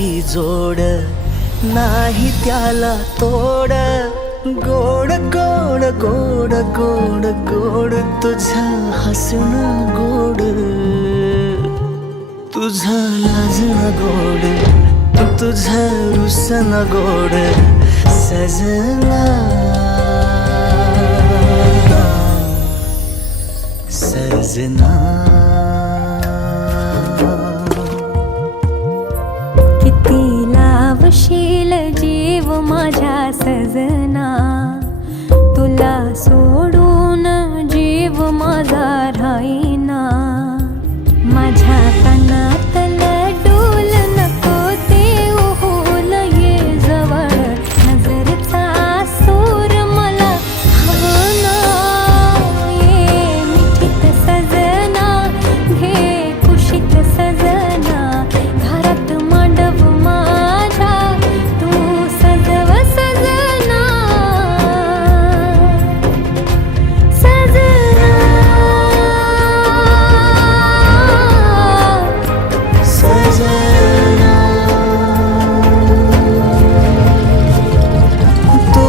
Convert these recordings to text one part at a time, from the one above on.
फुलाची जोड नाही त्याला तोड. गोड गोड गोड गोड गोड तुझं हसणं गोड, तुझं लाजणं गोड, तुझं रुसणं गोड सजना सजना. किती लावशील जीव माझ्या सजना, तुला सोडून जीव माझा राहीना. माझ्या कानातला डोल नको देऊ होल ये जवळ, नजरचा सूर मला हवना. ये मिठीत सजना, घे कुशीत सजना, घरात मांडव माझ्या तू सजव सजना सजना सजना. तो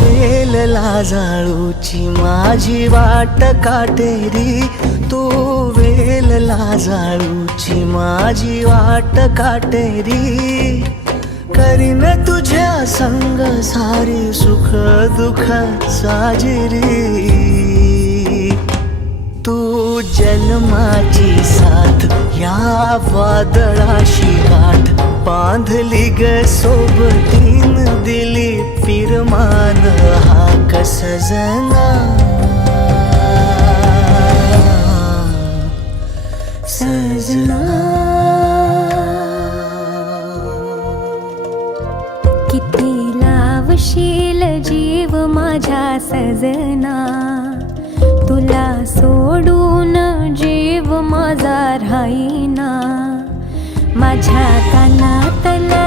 वेल लाजाळूची माझी वाट काटेरी, तू वेल लाजाळूची माझी वाट काटेरी. करीन तुझ्या संग सारी सुख दुःख साजिरी. तू जन्माची साथ या वादळाशी गाठ बांधली ग सोबतीन, दिली फिरमान हाक सजना सजना. किती लावशील जीव माझ्या सजना, तुला सोडून जीव माझा राहीना. माझ्या कानातला